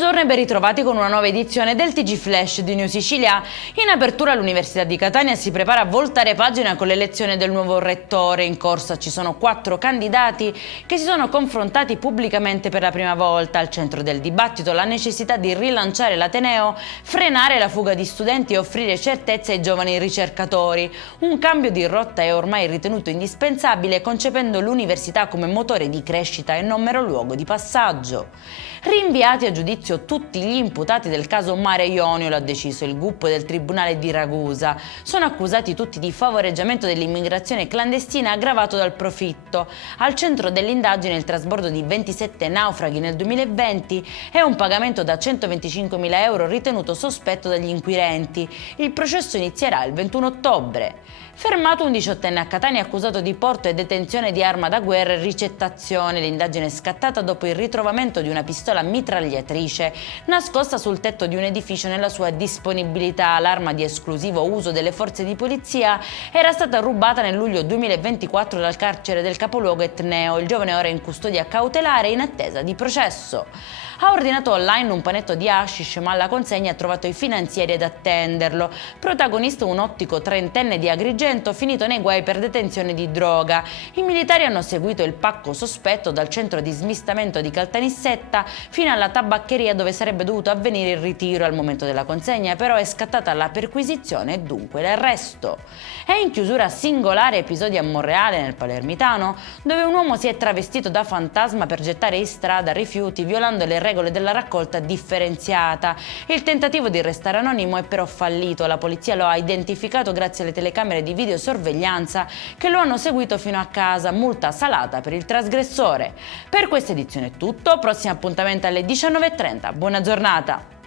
Buongiorno e ben ritrovati con una nuova edizione del TG Flash di New Sicilia. In apertura l'Università di Catania si prepara a voltare pagina con l'elezione del nuovo rettore. In corsa ci sono 4 candidati che si sono confrontati pubblicamente per la prima volta. Al centro del dibattito la necessità di rilanciare l'Ateneo, frenare la fuga di studenti e offrire certezze ai giovani ricercatori. Un cambio di rotta è ormai ritenuto indispensabile, concependo l'università come motore di crescita e non mero luogo di passaggio. Rinviati a giudizio tutti gli imputati del caso Mare Jonio, lo ha deciso il GUP del Tribunale di Ragusa. Sono accusati tutti di favoreggiamento dell'immigrazione clandestina aggravato dal profitto. Al centro dell'indagine il trasbordo di 27 naufraghi nel 2020 e un pagamento da 125.000 euro ritenuto sospetto dagli inquirenti. Il processo inizierà il 21 ottobre. Fermato un 18enne a Catania accusato di porto e detenzione di arma da guerra e ricettazione. L'indagine è scattata dopo il ritrovamento di una pistola mitragliatrice nascosta sul tetto di un edificio nella sua disponibilità. L'arma di esclusivo uso delle forze di polizia era stata rubata nel luglio 2024 dal carcere del capoluogo etneo. Il giovane ora è in custodia cautelare in attesa di processo. Ha ordinato online un panetto di hashish, ma alla consegna ha trovato i finanzieri ad attenderlo. Protagonista un ottico trentenne di Agrigento finito nei guai per detenzione di droga. I militari hanno seguito il pacco sospetto dal centro di smistamento di Caltanissetta fino alla tabaccheria dove sarebbe dovuto avvenire il ritiro. Al momento della consegna però è scattata la perquisizione e dunque l'arresto. È in chiusura singolare episodi a Monreale, nel Palermitano, dove un uomo si è travestito da fantasma per gettare in strada rifiuti violando le regole della raccolta differenziata. Il tentativo di restare anonimo è però fallito. La polizia lo ha identificato grazie alle telecamere di videosorveglianza che lo hanno seguito fino a casa, multa salata per il trasgressore. Per questa edizione è tutto, prossimo appuntamento alle 19:30. Buona giornata!